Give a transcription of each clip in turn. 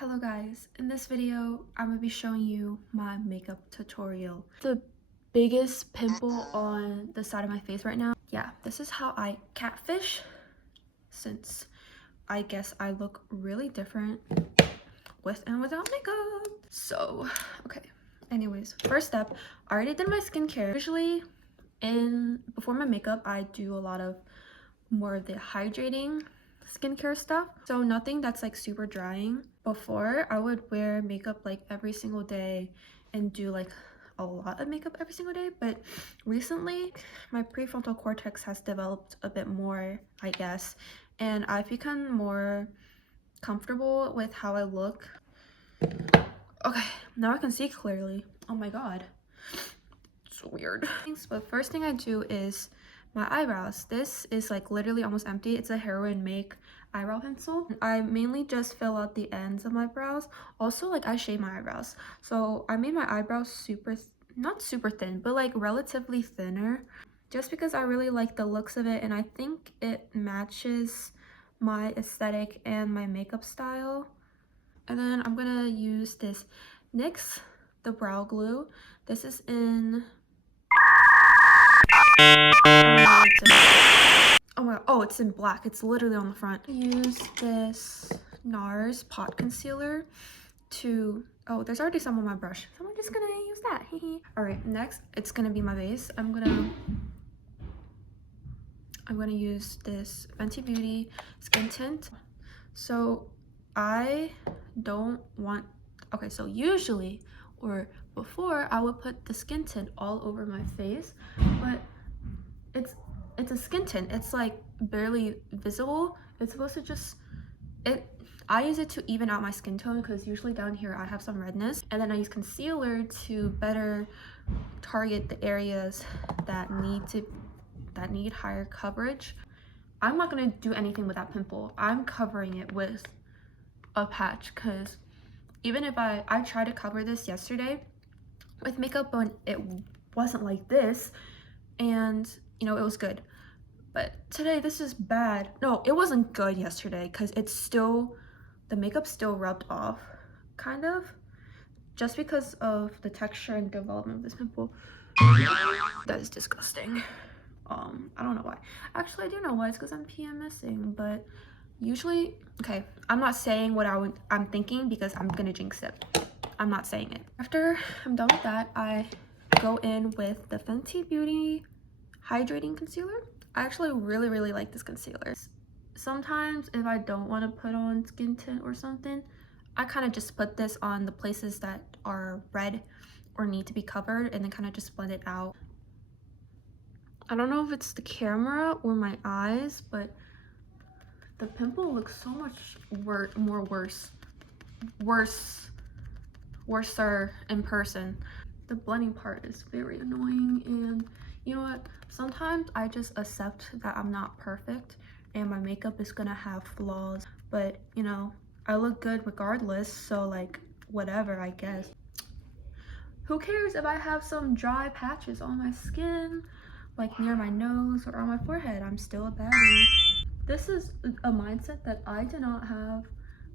Hello guys, in this video I'm going to be showing you my makeup tutorial. The biggest pimple on the side of my face right now. Yeah, this is how I catfish, since I guess I look really different with and without makeup. So, okay. Anyways, first step, I already did my skincare. Usually before my makeup, I do a lot of more of the hydrating skincare stuff, so nothing that's like super drying. Before, I would wear makeup like every single day and do like a lot of makeup every single day, but recently my prefrontal cortex has developed a bit more, I guess, and I've become more comfortable with how I look. Okay, now I can see clearly. Oh my god, it's weird. But first thing I do is my eyebrows. This is like literally almost empty. It's a heroin make eyebrow pencil. I mainly just fill out the ends of my brows. Also, like, I shave my eyebrows, so I made my eyebrows not super thin, but like relatively thinner, just because I really like the looks of it and I think it matches my aesthetic and my makeup style. And then I'm gonna use this NYX the brow glue. This is in oh my god, oh, it's in black. It's literally on the front. Use this NARS pot concealer to, oh, there's already some on my brush, so I'm just gonna use that. All right, next it's gonna be my base. I'm gonna use this Fenty Beauty skin tint. So I don't want, okay, so usually or before I would put the skin tint all over my face, but it's a skin tint. It's like barely visible. It's supposed to just, I use it to even out my skin tone because usually down here I have some redness, and then I use concealer to better target the areas that need higher coverage. I'm not gonna do anything with that pimple. I'm covering it with a patch, because even if I tried to cover this yesterday with makeup, but it wasn't like this, and you know, it was good. But today this is bad. No, it wasn't good yesterday because it's still, the makeup still rubbed off, kind of, just because of the texture and development of this pimple. That is disgusting. I don't know why. Actually, I do know why. It's because I'm PMSing, but usually, okay, I'm not saying what I'm thinking because I'm gonna jinx it. I'm not saying it. After I'm done with that, I go in with the Fenty Beauty hydrating concealer. I actually really like this concealer. Sometimes if I don't want to put on skin tint or something, I kind of just put this on the places that are red or need to be covered and then kind of just blend it out. I don't know if it's the camera or my eyes, but the pimple looks so much worser in person. The blending part is very annoying, and you know what? Sometimes I just accept that I'm not perfect and my makeup is gonna have flaws, but you know, I look good regardless, so like, whatever, I guess. Who cares if I have some dry patches on my skin, like near my nose or on my forehead? I'm still a baddie. This is a mindset that I did not have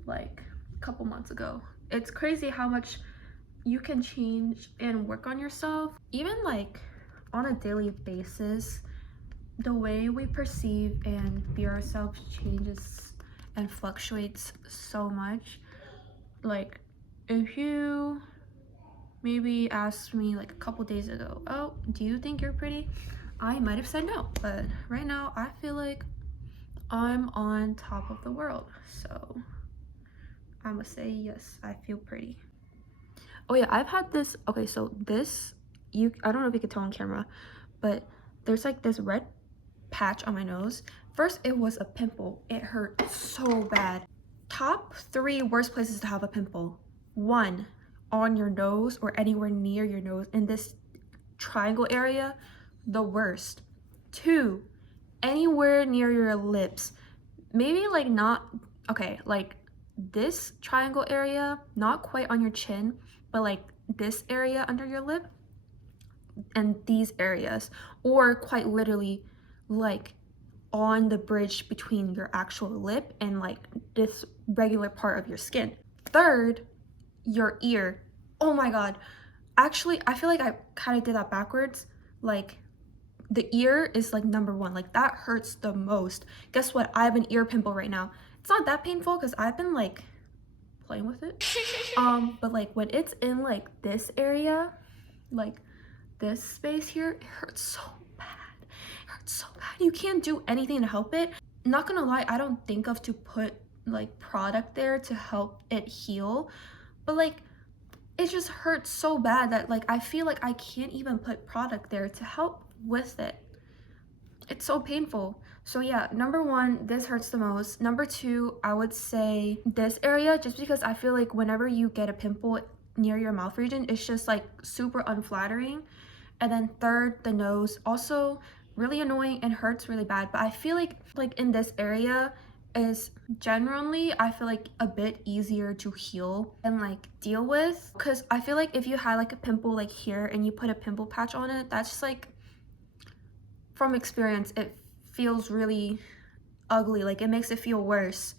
like a couple months ago. It's crazy how much you can change and work on yourself, even like on a daily basis. The way we perceive and view ourselves changes and fluctuates so much. Like, if you maybe asked me like a couple days ago, oh, do you think you're pretty? I might have said no, but right now I feel like I'm on top of the world, so I'm gonna say yes, I feel pretty. Oh yeah, I've had this, okay, so this, I don't know if you can tell on camera, but there's like this red patch on my nose. First, it was a pimple. It hurt so bad. Top 3 worst places to have a pimple. 1, on your nose or anywhere near your nose, in this triangle area, the worst. 2, anywhere near your lips. Maybe like not, okay, like this triangle area, not quite on your chin, but like this area under your lip and these areas, or quite literally like on the bridge between your actual lip and like this regular part of your skin. third, your ear. Oh my god. Actually, I feel like I kind of did that backwards. Like, the ear is like number one. Like, that hurts the most. Guess what? I have an ear pimple right now. It's not that painful because I've been like playing with it. But like when it's in like this area, like this space here, it hurts so bad. It hurts so bad. You can't do anything to help it. Not gonna lie, I don't think of to put like product there to help it heal, but like it just hurts so bad that like I feel like I can't even put product there to help with it. It's so painful. So yeah, number one, this hurts the most. Number two, I would say this area, just because I feel like whenever you get a pimple near your mouth region, it's just like super unflattering. And then third, the nose, also really annoying and hurts really bad. But I feel like in this area is generally, I feel like a bit easier to heal and like deal with, because I feel like if you had like a pimple like here and you put a pimple patch on it, that's just like, from experience, it feels really ugly. Like, it makes it feel worse.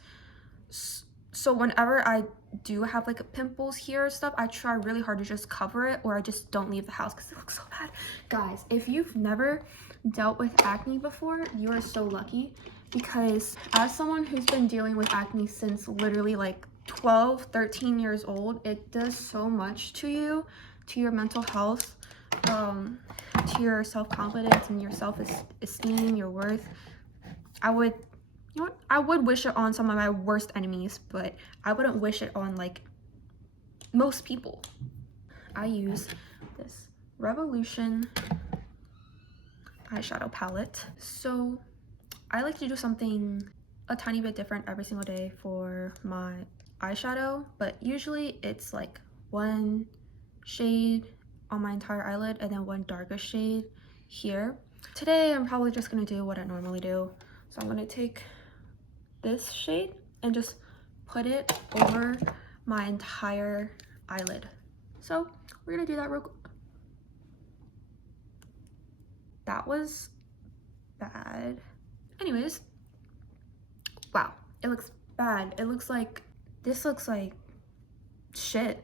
So whenever I do have like pimples here or stuff, I try really hard to just cover it, or I just don't leave the house because it looks so bad. Guys, if you've never dealt with acne before, you are so lucky, because as someone who's been dealing with acne since literally like 12, 13 years old, it does so much to you, to your mental health, to your self-confidence and your self-esteem, your worth. I would, you know what, I would wish it on some of my worst enemies, but I wouldn't wish it on like most people. I use this Revolution eyeshadow palette. So I like to do something a tiny bit different every single day for my eyeshadow, but usually it's like one shade on my entire eyelid and then one darker shade here. Today I'm probably just gonna do what I normally do. So I'm gonna take this shade and just put it over my entire eyelid. So we're gonna do that real quick. That was bad. Anyways, wow, it looks bad. It looks like, this looks like shit.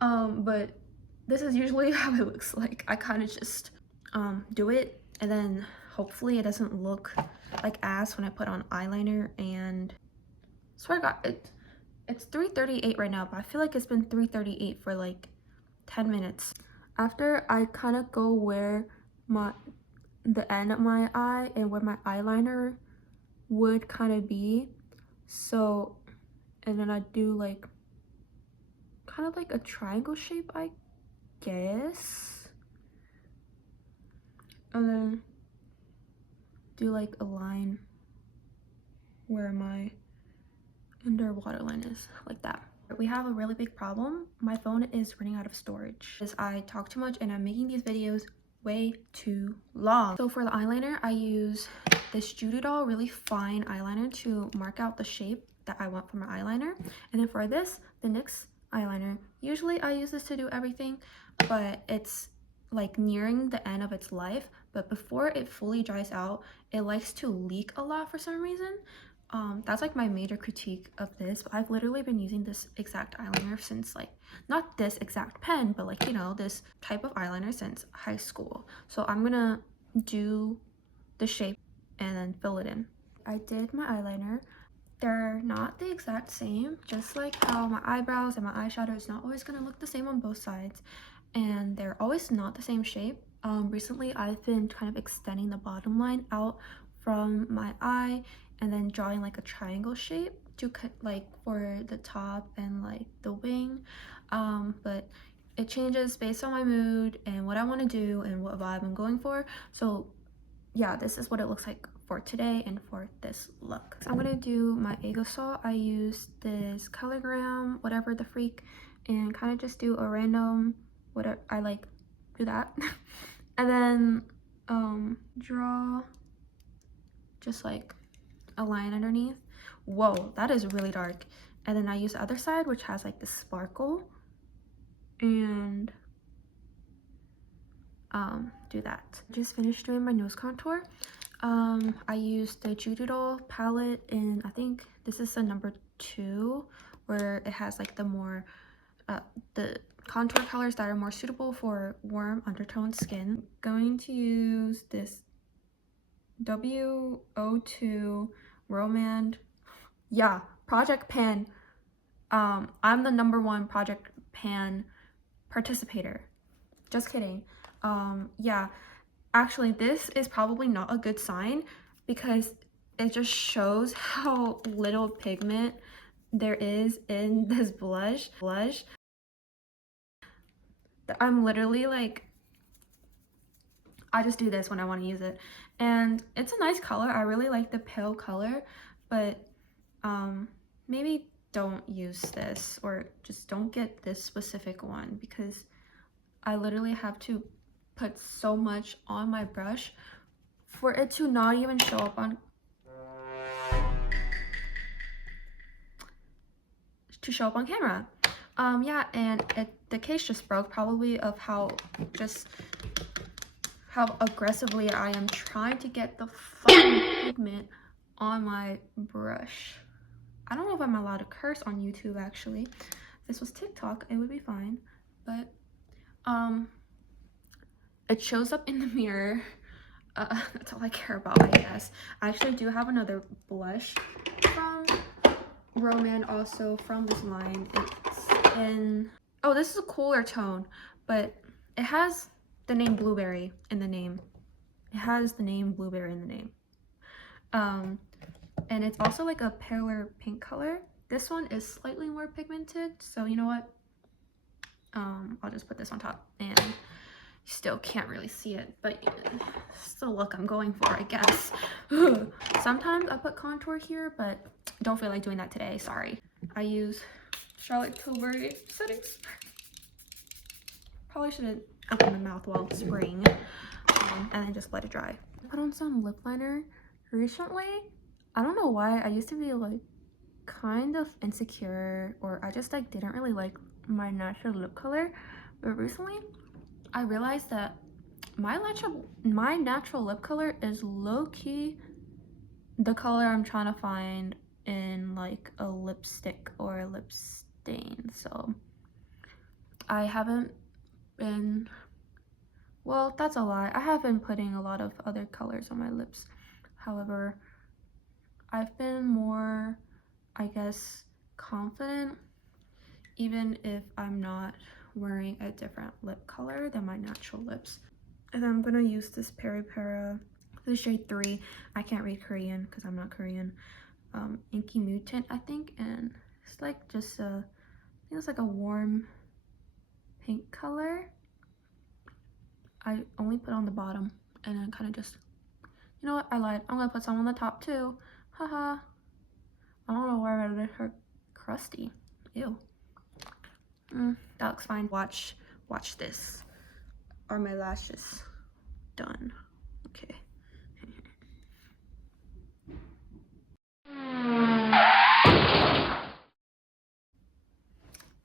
But this is usually how it looks like. I kind of just do it, and then hopefully it doesn't look like ass when I put on eyeliner. And swear to God, it's 3:38 right now, but I feel like it's been 3:38 for like 10 minutes. After I kind of go where the end of my eye and where my eyeliner would kind of be, so, and then I do like kind of like a triangle shape, I guess, and then do like a line where my underwater line is, like that. We have a really big problem. My phone is running out of storage as I talk too much and I'm making these videos way too long. So for the eyeliner, I use this Judy Doll really fine eyeliner to mark out the shape that I want for my eyeliner. And then for this, the NYX eyeliner. Usually I use this to do everything, but it's like nearing the end of its life. But before it fully dries out, it likes to leak a lot for some reason. That's like my major critique of this, but I've literally been using this exact eyeliner since, like, not this exact pen, but like, you know, this type of eyeliner since high school. So I'm gonna do the shape and then fill it in. I did my eyeliner. They're not the exact same, just like how my eyebrows and my eyeshadow is not always gonna look the same on both sides, and they're always not the same shape. Recently I've been kind of extending the bottom line out from my eye and then drawing like a triangle shape to cut like for the top and like the wing, but it changes based on my mood and what I want to do and what vibe I'm going for. So yeah, this is what it looks like for today and for this look. So I'm gonna do my aerosol. I use this Colorgram whatever the freak and kind of just do a random whatever I like, do that and then draw just like a line underneath. Whoa, that is really dark. And then I use the other side, which has like the sparkle, and do that. Just finished doing my nose contour. I used the Judy Doll palette, and I think this is the number 2, where it has like the more the contour colors that are more suitable for warm undertone skin. I'm going to use this W02 Romand, yeah, Project Pan. I'm the #1 Project Pan participator. Just kidding. Yeah, actually this is probably not a good sign because it just shows how little pigment there is in this blush. I'm literally like, I just do this when I want to use it, and it's a nice color. I really like the pale color, but maybe don't use this, or just don't get this specific one, because I literally have to put so much on my brush for it to not even show up on camera. Yeah, and the case just broke, probably of how aggressively I am trying to get the fucking pigment on my brush. I don't know if I'm allowed to curse on YouTube, actually. If this was TikTok, it would be fine, but it shows up in the mirror. That's all I care about, I guess. I actually do have another blush from Roman, also from this line. It's in, oh, this is a cooler tone, but it has the name Blueberry in the name. It has the name Blueberry in the name. And it's also like a paler pink color. This one is slightly more pigmented, so you know what? I'll just put this on top, and you still can't really see it, but it's the look I'm going for, I guess. Sometimes I put contour here, but don't feel like doing that today, sorry. I use Charlotte Tilbury setting spray. Probably shouldn't open my mouth while spraying, and then just let it dry. I put on some lip liner recently. I don't know why. I used to be like kind of insecure, or I just like didn't really like my natural lip color, but recently I realized that my natural lip color is low-key the color I'm trying to find in like a lipstick or a lip stain. So I haven't been, well, that's a lie, I have been putting a lot of other colors on my lips. However, I've been more, I guess, confident even if I'm not wearing a different lip color than my natural lips. And I'm gonna use this Peri Para, the shade 3. I can't read Korean because I'm not Korean. Inky Mutant, I think, and it's like just a, I think it's like a warm pink color. I only put on the bottom and then kind of just, you know what, I lied. I'm gonna put some on the top too. Haha. I don't know where it hurt crusty. Ew. That looks fine. Watch this. Are my lashes done? Okay.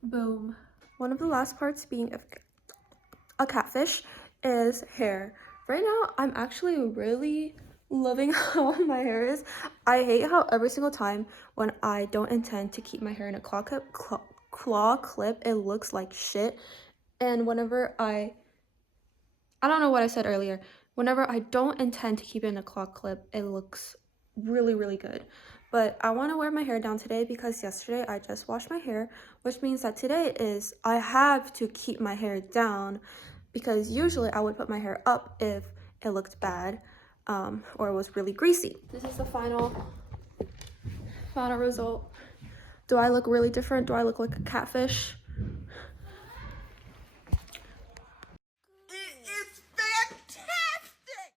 Boom. One of the last parts being a catfish is hair. Right now, I'm actually really loving how my hair is. I hate how every single time when I don't intend to keep my hair in a claw clip, it looks like shit. And whenever I don't know what I said earlier, whenever I don't intend to keep it in a claw clip, it looks really, really good. But I want to wear my hair down today because yesterday I just washed my hair, which means that today is, I have to keep my hair down, because usually I would put my hair up if it looked bad, or it was really greasy. This is the final result. Do I look really different? Do I look like a catfish?